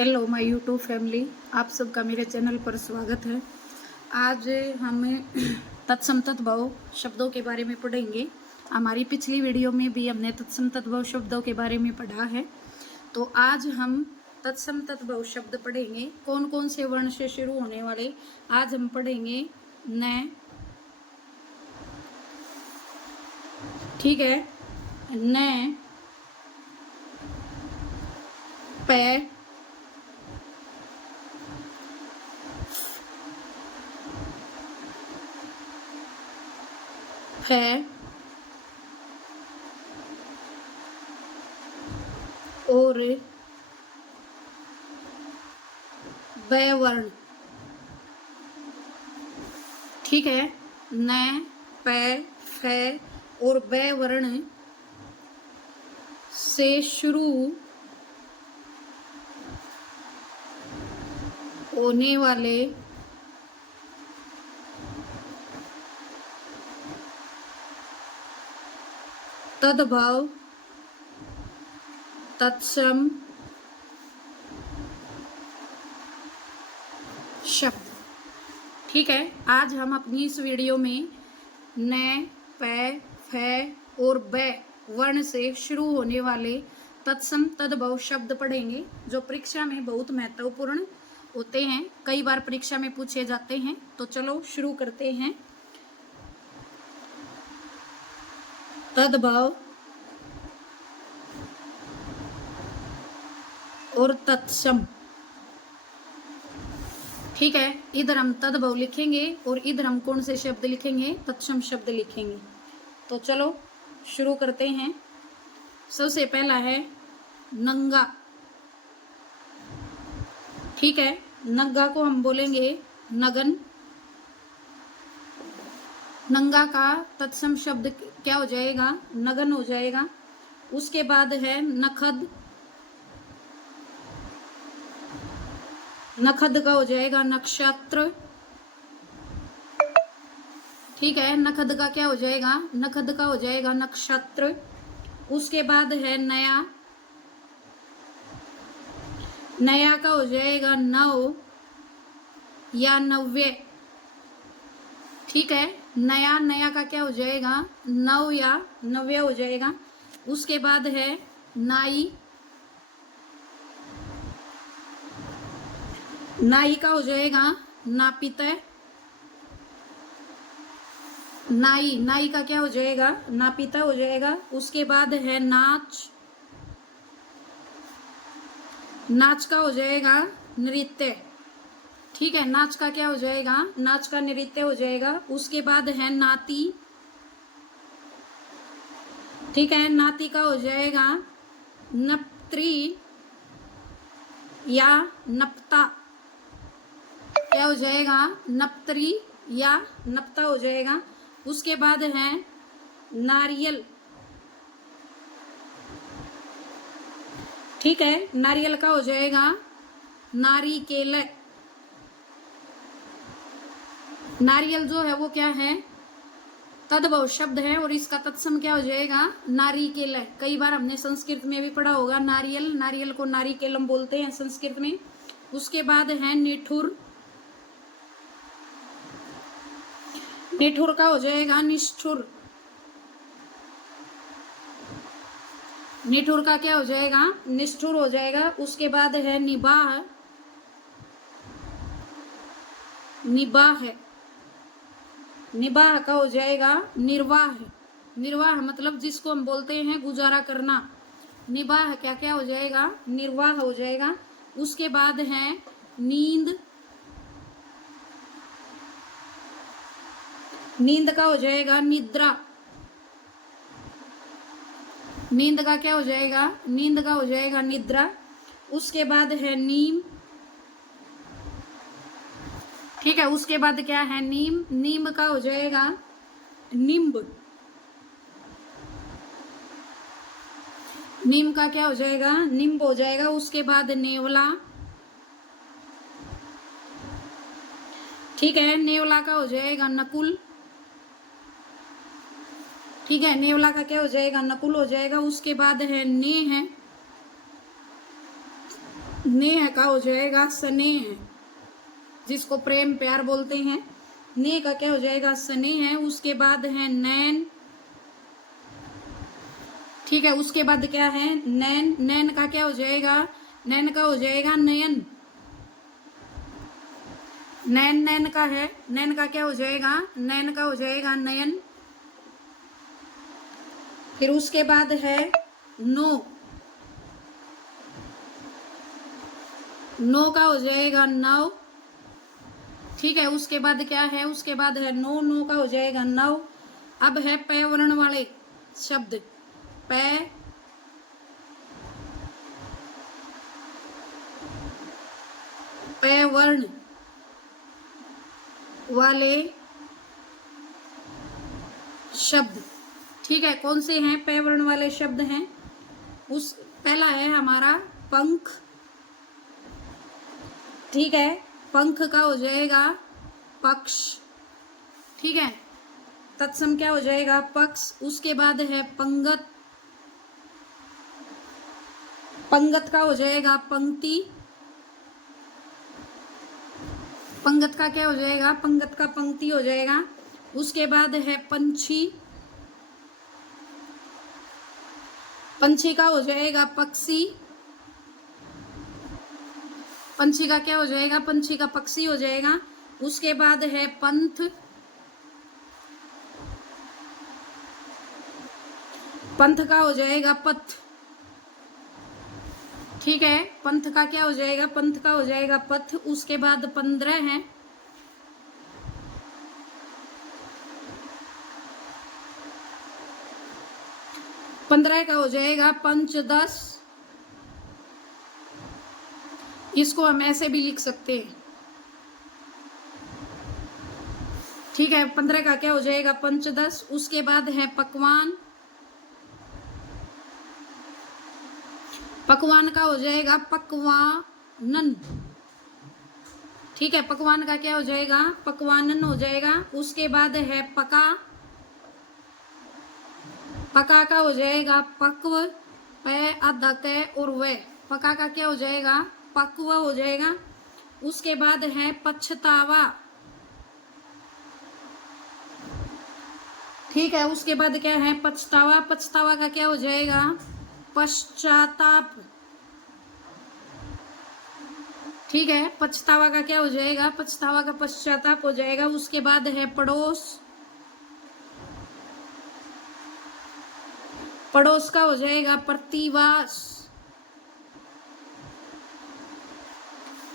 Hello my YouTube family, आप सबका मेरे चैनल पर स्वागत है। आज हम तत्सम तद्भव शब्दों के बारे में पढ़ेंगे। हमारी पिछली वीडियो में भी हमने तत्सम तद्भव शब्दों के बारे में पढ़ा है, तो आज हम तत्सम तद्भव शब्द पढ़ेंगे। कौन कौन से वर्ण से शुरू होने वाले आज हम पढ़ेंगे। न, ठीक है, न, पे, है और बै वर्ण, ठीक है। न, पै, फै और बै वर्ण से शुरू होने वाले तद्भव तत्सम शब्द, ठीक है। आज हम अपनी इस वीडियो में न, पै, फै और बै वर्ण से शुरू होने वाले तत्सम तद्भव शब्द पढ़ेंगे, जो परीक्षा में बहुत महत्वपूर्ण होते हैं, कई बार परीक्षा में पूछे जाते हैं। तो चलो शुरू करते हैं। तद्भव और तत्सम, ठीक है। इधर हम तद्भव लिखेंगे और इधर हम कौन से शब्द लिखेंगे, तत्सम शब्द लिखेंगे। तो चलो शुरू करते हैं। सबसे पहला है नंगा, ठीक है। नंगा को हम बोलेंगे नगन। नंगा का तत्सम शब्द क्या हो जाएगा, नगन हो जाएगा। उसके बाद है नखद, नखद का हो जाएगा नक्षत्र, ठीक है। नखद का क्या हो जाएगा, नखद का हो जाएगा नक्षत्र। उसके बाद है नया, नया का हो जाएगा नव या नव्य, ठीक है। नया, नया का क्या हो जाएगा, नव या नव्य हो जाएगा। उसके बाद है नाई, नाई का हो जाएगा नापित, नाई, नाई का क्या हो जाएगा, नापिता हो जाएगा। उसके बाद है नाच, नाच का हो जाएगा नृत्य, ठीक है। नाच का क्या हो जाएगा, नाच का नृत्य हो जाएगा। उसके बाद है नाती, ठीक है। नाती का हो जाएगा नप्त्री या नपता, क्या हो जाएगा, नप्त्री या नपता हो जाएगा। उसके बाद है नारियल, ठीक है। नारियल का हो जाएगा नारिकेल। नारियल जो है वो क्या है, तद्भव शब्द है और इसका तत्सम क्या हो जाएगा, नारिकेल। कई बार हमने संस्कृत में भी पढ़ा होगा नारियल, नारियल को नारिकेलम बोलते हैं संस्कृत में। उसके बाद है निठुर, निठुर का हो जाएगा निष्ठुर, निठुर का क्या हो जाएगा, निष्ठुर हो जाएगा। उसके बाद है निबाह, निबाह, निबाह का हो जाएगा निर्वाह, निर्वाह मतलब जिसको हम बोलते हैं गुजारा करना। निबाह क्या क्या हो जाएगा, निर्वाह हो जाएगा। उसके बाद है नींद, नींद का हो जाएगा निद्रा, नींद का क्या हो जाएगा, नींद का हो जाएगा निद्रा। उसके बाद है नीम, ठीक है। उसके बाद क्या है नीम, नीम का हो जाएगा निम्ब, नीम का क्या हो जाएगा, निम्ब हो जाएगा। उसके बाद नेवला, ठीक है। नेवला का हो जाएगा नकुल, ठीक है। नेवला का क्या हो जाएगा, नकुल हो जाएगा। उसके बाद है ने है, नेह का हो जाएगा स्नेह, जिसको प्रेम प्यार बोलते हैं। ने का क्या हो जाएगा? स्नेह है। उसके बाद है नैन, ठीक है। उसके बाद क्या है? नैन। नैन का क्या हो जाएगा? नैन का हो जाएगा नयन। नैन नैन का है, नैन का क्या हो जाएगा? नैन का हो जाएगा नयन। फिर उसके बाद है नो, नो का हो जाएगा नव, ठीक है। उसके बाद क्या है? उसके बाद है नो, नो का हो जाएगा नव। अब है पै वर्ण वाले शब्द, पै, पै वर्ण वाले शब्द, ठीक है। कौन से हैं पै वर्ण वाले शब्द? हैं उस पहला है हमारा पंख, ठीक है। पंख का हो जाएगा पक्ष, ठीक है। तत्सम क्या हो जाएगा? पक्ष। उसके बाद है पंगत, पंगत का हो जाएगा पंक्ति, पंगत का क्या हो जाएगा? पंगत का पंक्ति हो जाएगा। उसके बाद है पंछी, पंछी का हो जाएगा पक्षी, पंछी का क्या हो जाएगा? पंछी का पक्षी हो जाएगा। उसके बाद है पंथ, पंथ का हो जाएगा पथ, ठीक है। पंथ का क्या हो जाएगा? पंथ का हो जाएगा पथ। उसके बाद 15 है, पंद्रह का हो जाएगा पंचदश, इसको हम ऐसे भी लिख सकते हैं, ठीक है। 15 का क्या हो जाएगा? पंचदश। उसके बाद है पकवान, पकवान का हो जाएगा पकवानन, ठीक है। पकवान का क्या हो जाएगा? पकवानन हो जाएगा। उसके बाद है पका, पका का हो जाएगा पक्व, पै आधा कै और वे, पका का क्या हो जाएगा? पक्व हो जाएगा। उसके बाद है पछतावा, ठीक है। उसके बाद क्या है? पछतावा, पछतावा का क्या हो जाएगा? पश्चाताप, ठीक है। पछतावा का क्या हो जाएगा? पछतावा का पश्चाताप हो जाएगा। उसके बाद है पड़ोस, पड़ोस का हो जाएगा प्रतिवास,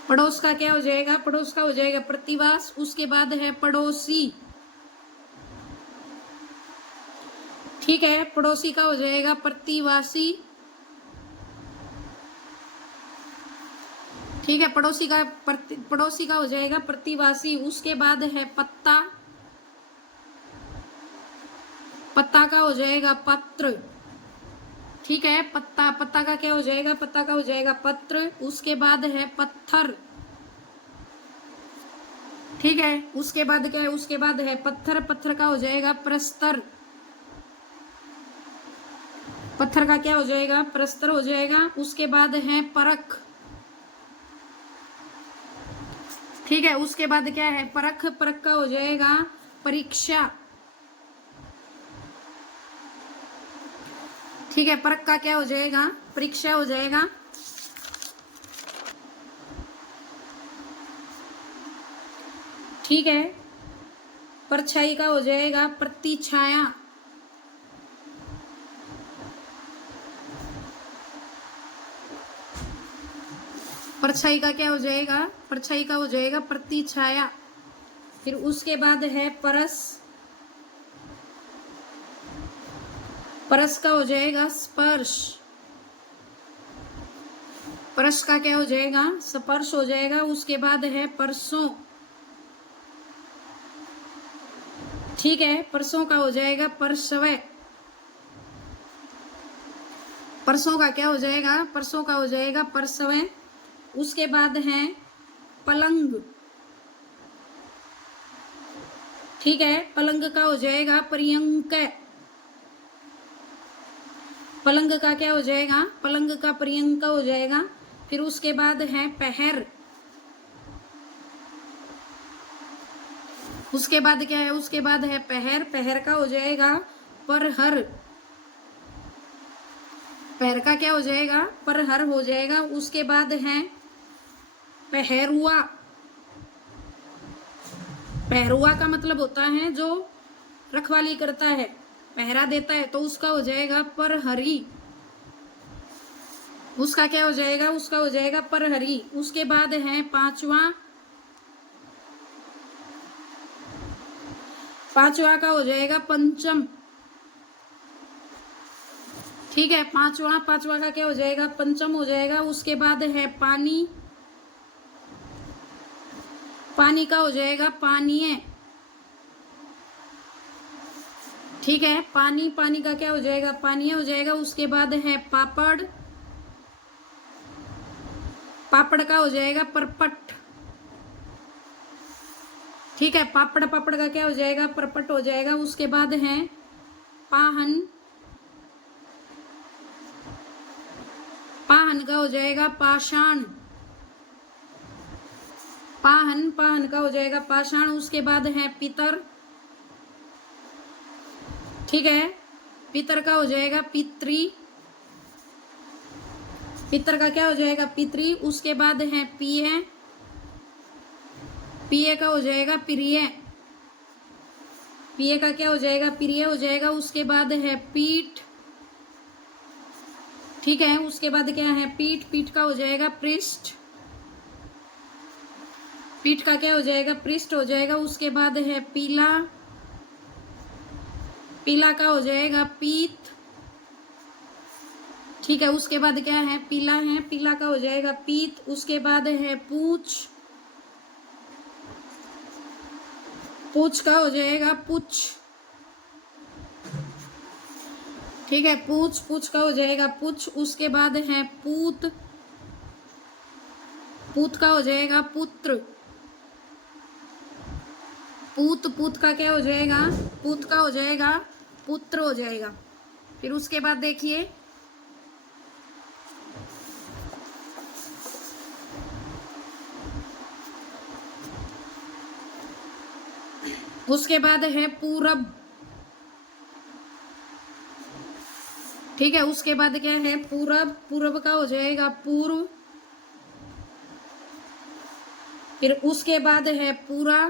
पड़ोस का क्या हो जाएगा? पड़ोस का हो जाएगा प्रतिवास। उसके बाद है पड़ोसी, ठीक है। पड़ोसी का हो जाएगा प्रतिवासी, ठीक है। पड़ोसी का हो जाएगा प्रतिवासी। उसके बाद है पत्ता, पत्ता का हो जाएगा पत्र, ठीक है। पत्ता, पत्ता का क्या हो जाएगा? पत्ता का हो जाएगा पत्र। उसके बाद है पत्थर, ठीक है। उसके बाद क्या है? उसके बाद है पत्थर, पत्थर का हो जाएगा प्रस्तर, पत्थर का क्या हो जाएगा? प्रस्तर हो जाएगा। उसके बाद है परख, ठीक है। उसके बाद क्या है? परख, परख का हो जाएगा परीक्षा, ठीक है। परख का क्या हो जाएगा? परीक्षा हो जाएगा। ठीक है। परछाई का हो जाएगा प्रतिछाया, परछाई का क्या हो जाएगा? परछाई का हो जाएगा प्रतिछाया। फिर उसके बाद है परस, परस का हो जाएगा स्पर्श, परस का क्या हो जाएगा? स्पर्श हो जाएगा। उसके बाद है परसों, ठीक है। परसों का हो जाएगा परसवे, परसों का क्या हो जाएगा? परसों का हो जाएगा परसवे। उसके बाद है पलंग, ठीक है। पलंग का हो जाएगा पर्यंक, पलंग का क्या हो जाएगा? पलंग का पर्यंक हो जाएगा। फिर उसके बाद है पहर, उसके बाद क्या है, उसके बाद है पहर, पहर का हो जाएगा परहर, पहर का क्या हो जाएगा, परहर हो जाएगा। उसके बाद है पहरुआ, पहरुआ का मतलब होता है जो रखवाली करता है, पहरा देता है, तो उसका हो जाएगा परहरी, उसका क्या हो जाएगा, उसका हो जाएगा परहरी। उसके बाद है पांचवा, पांचवा का हो जाएगा पंचम, ठीक है, पांचवा, पांचवा का क्या हो जाएगा, पंचम हो जाएगा। उसके बाद है पानी, पानी का हो जाएगा पानीय, ठीक है, पानी, पानी का क्या हो जाएगा, पानीय हो जाएगा। उसके बाद है पापड़, पापड़ का हो जाएगा परपट, ठीक है, पापड़, पापड़ का क्या हो जाएगा, परपट हो जाएगा। उसके बाद है पाहन, पाहन का हो जाएगा पाषाण, पाहन, पाहन का हो जाएगा पाषाण। उसके बाद है पितर, ठीक है, पितर का हो जाएगा पितरी, पितर का क्या हो जाएगा, पितरी। उसके बाद है पिय, पिय का हो जाएगा प्रिय, पिय का क्या हो जाएगा, प्रिय हो जाएगा। उसके बाद है पीठ, ठीक है, उसके बाद क्या है पीठ, पीठ का हो जाएगा पृष्ठ, पीठ का क्या हो जाएगा, पृष्ठ हो जाएगा। उसके बाद है पीला, पीला का हो जाएगा पीत, ठीक है, उसके बाद क्या है पीला है, पीला का हो जाएगा पीत। उसके बाद है पूछ, पूछ का हो जाएगा पुछ, ठीक है, पूछ, पूछ का हो जाएगा पुछ। उसके बाद है पूत, पूत का हो जाएगा पुत्र, पूत, पूत का क्या हो जाएगा, पूत का हो जाएगा पुत्र हो जाएगा। फिर उसके बाद देखिए उसके बाद है पूरब, ठीक है, उसके बाद क्या है पूरब, पूरब का हो जाएगा पूर्व। फिर उसके बाद है पूरा,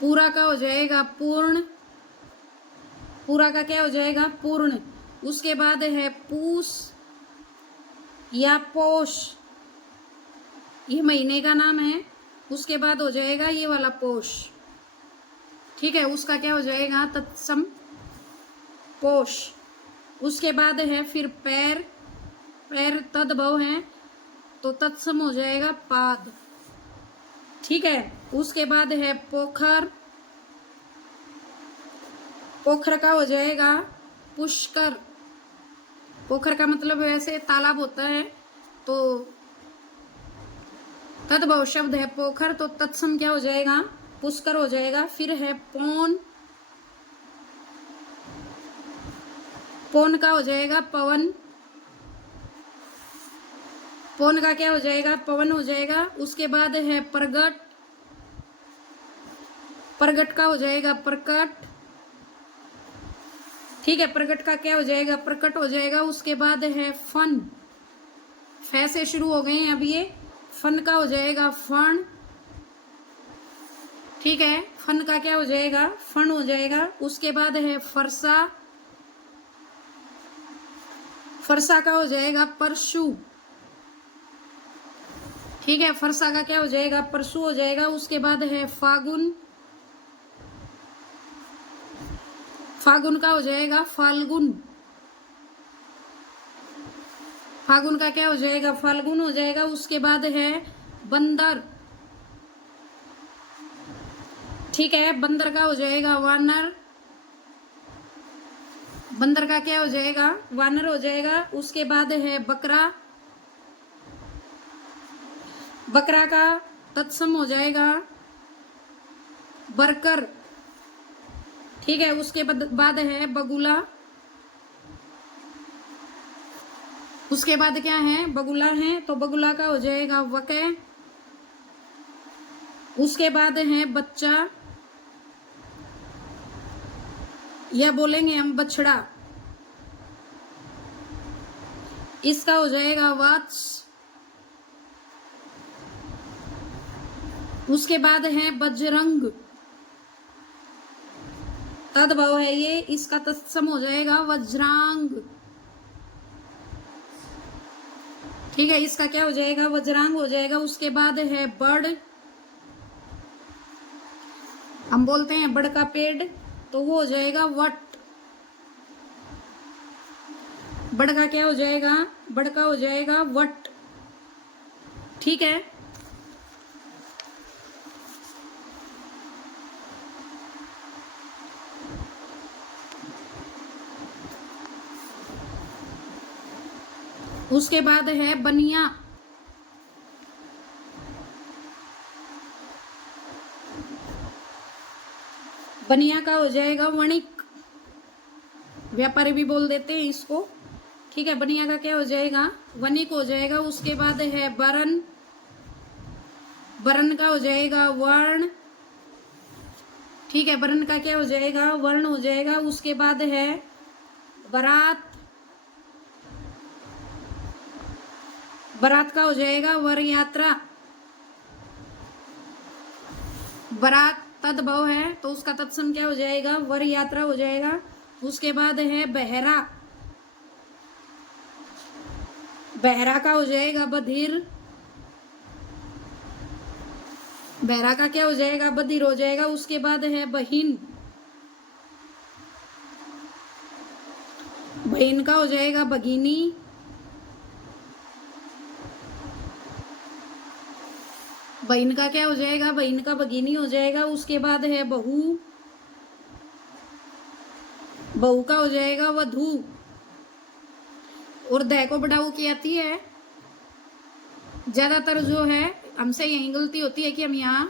पूरा का हो जाएगा पूर्ण, पूरा का क्या हो जाएगा पूर्ण। उसके बाद है पूस या पोष, ये महीने का नाम है। उसके बाद हो जाएगा ये वाला पोष, ठीक है, उसका क्या हो जाएगा तत्सम पोष। उसके बाद है फिर पैर, पैर तद्भव है तो तत्सम हो जाएगा पाद, ठीक है। उसके बाद है पोखर, पोखर का हो जाएगा पुष्कर, पोखर का मतलब वैसे तालाब होता है तो तद्भव शब्द है पोखर, तो तत्सम क्या हो जाएगा पुष्कर हो जाएगा। फिर है पौन, पौन का हो जाएगा पवन, पौन का क्या हो जाएगा पवन हो जाएगा। उसके बाद है प्रगट, प्रगट का हो जाएगा प्रकट, ठीक है, प्रगट का क्या हो जाएगा प्रकट हो जाएगा। उसके बाद है फन, फै से शुरू हो गए हैं अब ये, फन का हो जाएगा फण, ठीक है, फन का क्या हो जाएगा फण हो जाएगा। उसके बाद है फरसा, फरसा का हो जाएगा परशु, ठीक है, फरसा का क्या हो जाएगा परशु हो जाएगा। उसके बाद है फागुन, फागुन का हो जाएगा फाल्गुन, फागुन का क्या हो जाएगा फाल्गुन हो जाएगा। उसके बाद है बंदर, ठीक है, बंदर का हो जाएगा वानर, बंदर का क्या हो जाएगा वानर हो जाएगा। उसके बाद है बकरा, बकरा का तत्सम हो जाएगा बरकर, ठीक है। उसके बाद है बगुला, उसके बाद क्या है, बगुला है, तो बगुला का हो जाएगा वके। उसके बाद है बच्चा, या बोलेंगे हम बछड़ा, इसका हो जाएगा वाच। उसके बाद है बजरंग, तद्भव है ये, इसका तत्सम हो जाएगा वज्रांग। ठीक है, इसका क्या हो जाएगा, वज्रांग हो जाएगा। उसके बाद है बड़, हम बोलते हैं बड़ का पेड़, तो वो हो जाएगा वट। बड़ का क्या हो जाएगा, बड़ का हो जाएगा वट। ठीक है, उसके बाद है बनिया, बनिया का हो जाएगा वणिक, व्यापारी भी बोल देते हैं इसको। ठीक है, बनिया का क्या हो जाएगा, वणिक हो जाएगा। उसके बाद है बरन, बरन का हो जाएगा वर्ण। ठीक है, बरन का क्या हो जाएगा, वर्ण हो जाएगा। उसके बाद है बारात, बारात का हो जाएगा वर यात्रा। बारात तद्भव है, तो उसका तत्सम क्या हो जाएगा, वर यात्रा हो जाएगा। उसके बाद है बहरा, बहरा का हो जाएगा बधिर, बहरा का क्या हो जाएगा, बधिर हो जाएगा। उसके बाद है बहिन, बहिन का हो जाएगा भगिनी, बहिन का क्या हो जाएगा, बहिन का भगिनी हो जाएगा। उसके बाद है बहू, बहू का हो जाएगा वधू, और दै को बढ़ाऊ की आती है। ज्यादातर जो है हमसे यही गलती होती है कि हम यहाँ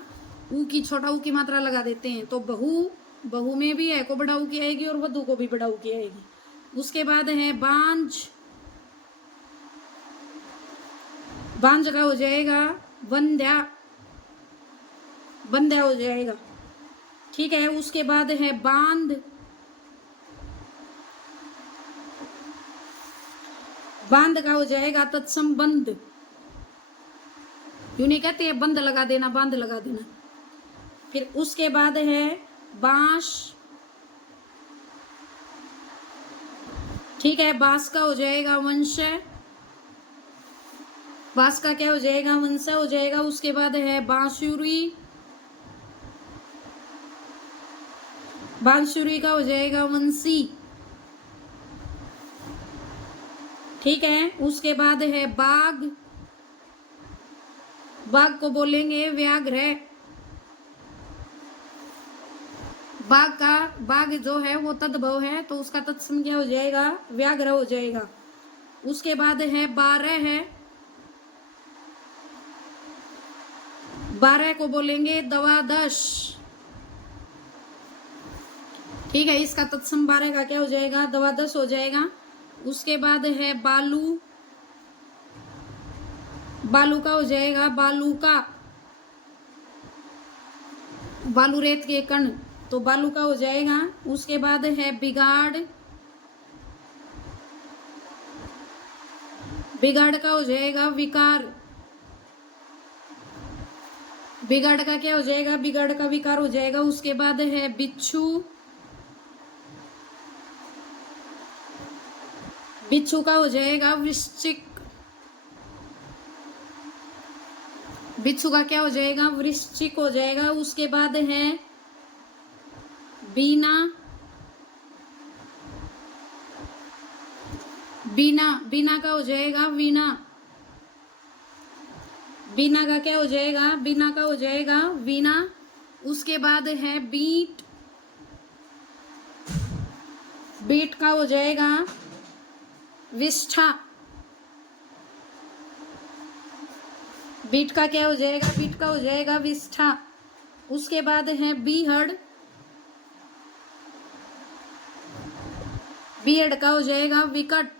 ऊ की, छोटा ऊ की मात्रा लगा देते हैं। तो बहू, बहू में भी है को बढ़ाऊ की आएगी और वधू को भी बढ़ाऊ की आएगी। उसके बाद है बांझ, बांझ का हो जाएगा बंध्या, बंध्या हो जाएगा। ठीक है, उसके बाद है बांध, बांध का हो जाएगा तत्सम बंद। यूं नहीं कहते हैं बंद लगा देना, बांध लगा देना। फिर उसके बाद है बांस, ठीक है, बांस का हो जाएगा वंश, बांस का क्या हो जाएगा, वंश हो जाएगा। उसके बाद है बांसुरी, बांसुरी का हो जाएगा वंशी। ठीक है, उसके बाद है बाघ, बाघ को बोलेंगे व्याघ्र। बाघ का, बाघ जो है वो तद्भव है, तो उसका तत्सम क्या हो जाएगा, व्याघ्र हो जाएगा। उसके बाद है 12 है, 12 को बोलेंगे दवादश। ठीक है, इसका तत्सम 12 का क्या हो जाएगा, दवादश हो जाएगा। उसके बाद है बालू, बालू का हो जाएगा बालू का, बालू रेत के कण, तो बालू का हो जाएगा। उसके बाद है बिगाड़, बिगाड़ का हो जाएगा विकार, बिगाड़ का क्या हो जाएगा, बिगाड़ का विकार हो जाएगा। उसके बाद है बिच्छू, बिच्छू का हो जाएगा वृश्चिक, बिच्छू का क्या हो जाएगा, वृश्चिक हो जाएगा। उसके बाद है बीना, बीना, बीना का हो जाएगा वीणा, बीना का क्या हो जाएगा, बीना का हो जाएगा वीणा। उसके बाद है बीट, बीट का हो जाएगा विष्ठा, बीट का क्या हो जाएगा, बीट का हो जाएगा विष्ठा। उसके बाद है बीहड़, बीहड़ का हो जाएगा विकट,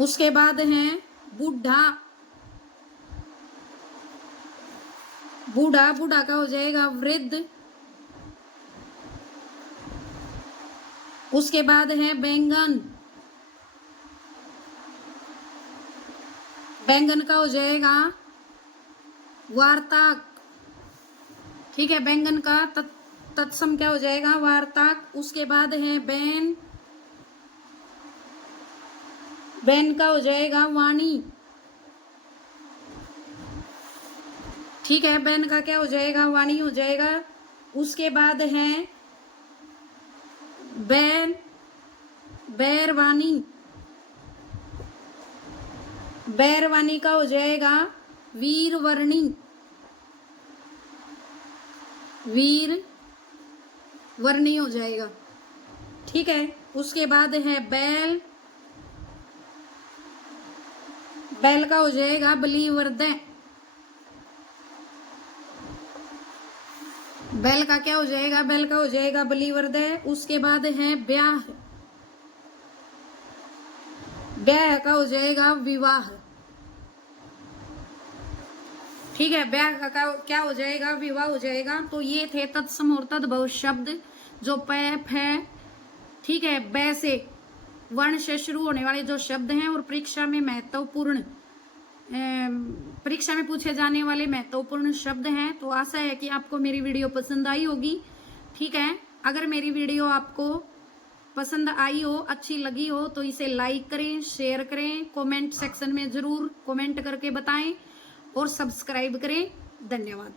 उसके बाद है बूढ़ा, बूढ़ा बूढ़ा का हो जाएगा वृद्ध। उसके बाद है बैंगन, बैंगन का हो जाएगा वार्ताक। ठीक है, बैंगन का तत्सम क्या हो जाएगा, वार्ताक। उसके बाद है बैन, बैन का हो जाएगा वाणी। ठीक है, बैन का क्या हो जाएगा, वाणी हो जाएगा। उसके बाद है बैन, बैरवानी, बैरवानी का हो जाएगा वीरवर्णी, वीर वर्णी हो जाएगा। ठीक है, उसके बाद है बैल, बैल का हो जाएगा बलिवर्दय, बैल का क्या हो जाएगा, बैल का हो जाएगा बलिवर्दय। उसके बाद है ब्याह, ब्याह का हो जाएगा विवाह। ठीक है, ब्याह का क्या हो जाएगा, विवाह हो जाएगा। तो ये थे तत्सम और तद्भव शब्द जो पैप है। ठीक है, बै से वर्ण से शुरू होने वाले जो शब्द हैं और परीक्षा में महत्वपूर्ण, परीक्षा में पूछे जाने वाले महत्वपूर्ण शब्द हैं। तो आशा है कि आपको मेरी वीडियो पसंद आई होगी। ठीक है, अगर मेरी वीडियो आपको पसंद आई हो, अच्छी लगी हो, तो इसे लाइक करें, शेयर करें, कमेंट सेक्शन में जरूर कमेंट करके बताएं और सब्सक्राइब करें। धन्यवाद।